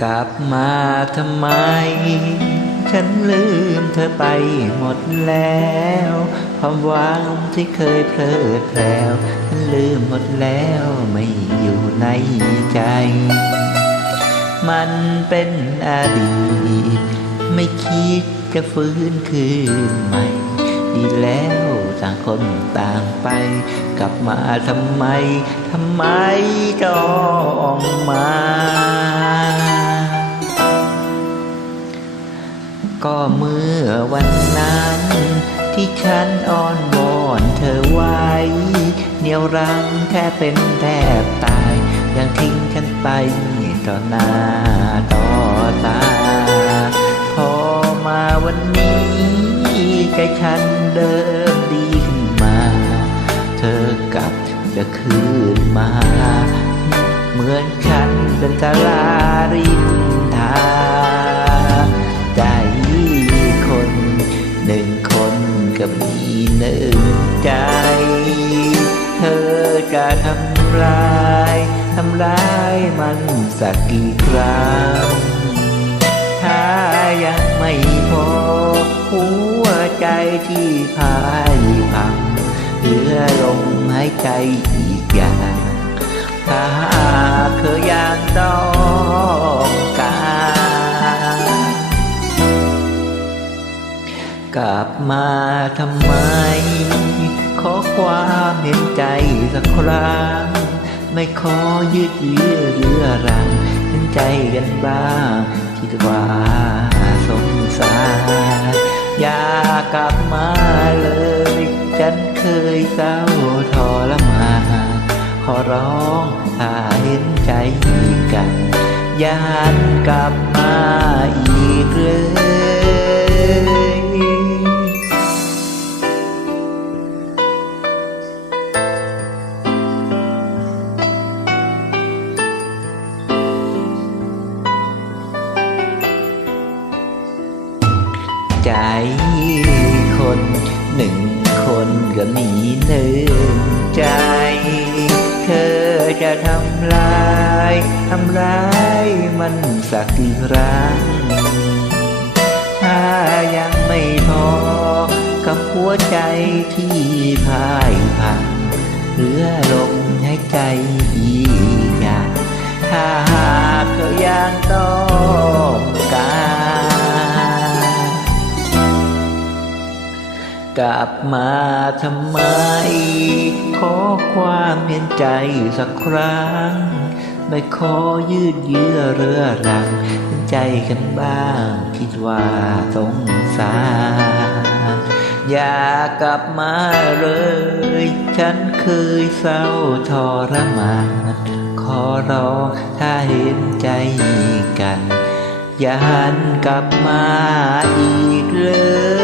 กลับมาทำไม ฉันลืมเธอไปหมดแล้วความหวังที่เคยเพลิดเพลวฉันลืมหมดแล้วไม่อยู่ในใจ มันเป็นอดีต ไม่คิดจะฟื้นคืนใหม่ดีแล้วต่างคนต่างไป กลับมาทำไมทำไมต้องมา ก็เมื่อวันนั้น ที่ฉันอ้อนวอนเธอไว้ เหนียวรั้งแทบเป็นแทบตาย ยังทิ้งฉันไปต่อหน้าต่อตา พอมาวันนี้ใจฉันเดิมดีขึ้นมา เธอกลับจะคืนมา เหมือนฉันเป็นกาลารินทาใคนก็มีหนึ่งใจ เธอจะทำลายทำร้ายมันสักกี่ครั้ง ถ้ายังไม่พอ หัวใจที่พายพังเหลือลมหายใจอีกอย่าง ถ้าเธอยังต้อง กลับมาทำไม ขอความเห็นใจสักครั้ง ไม่ขอยืดเยื้อเรื้อรัง เห็นใจกันบ้างคิดว่าสงสารอย่ากลับมาเลย ฉันเคยเศร้าทรมานขอร้องถ้าเห็นใจกัน อย่ากลับมาอีกเลย คนหนึ่งคนก็มีหนึ่งใจ เธอจะทำลายทำร้ายมันสักกี่ครั้งถ้ายังไม่พอกับหัวใจที่พ่ายพังเหลือลมหายใจอีกอย่างถ้าหากเธอยังต้อง กลับมาทำไม ขอความเห็นใจสักครั้ง ไม่ขอยืดเยื้อเรื้อรังเห็นใจกันบ้าง คิดว่าสงสารอย่ากลับมาเลย ฉันเคยเศร้าทรมานขอร้องถ้าเห็นใจกัน อย่าหันกลับมาอีกเลย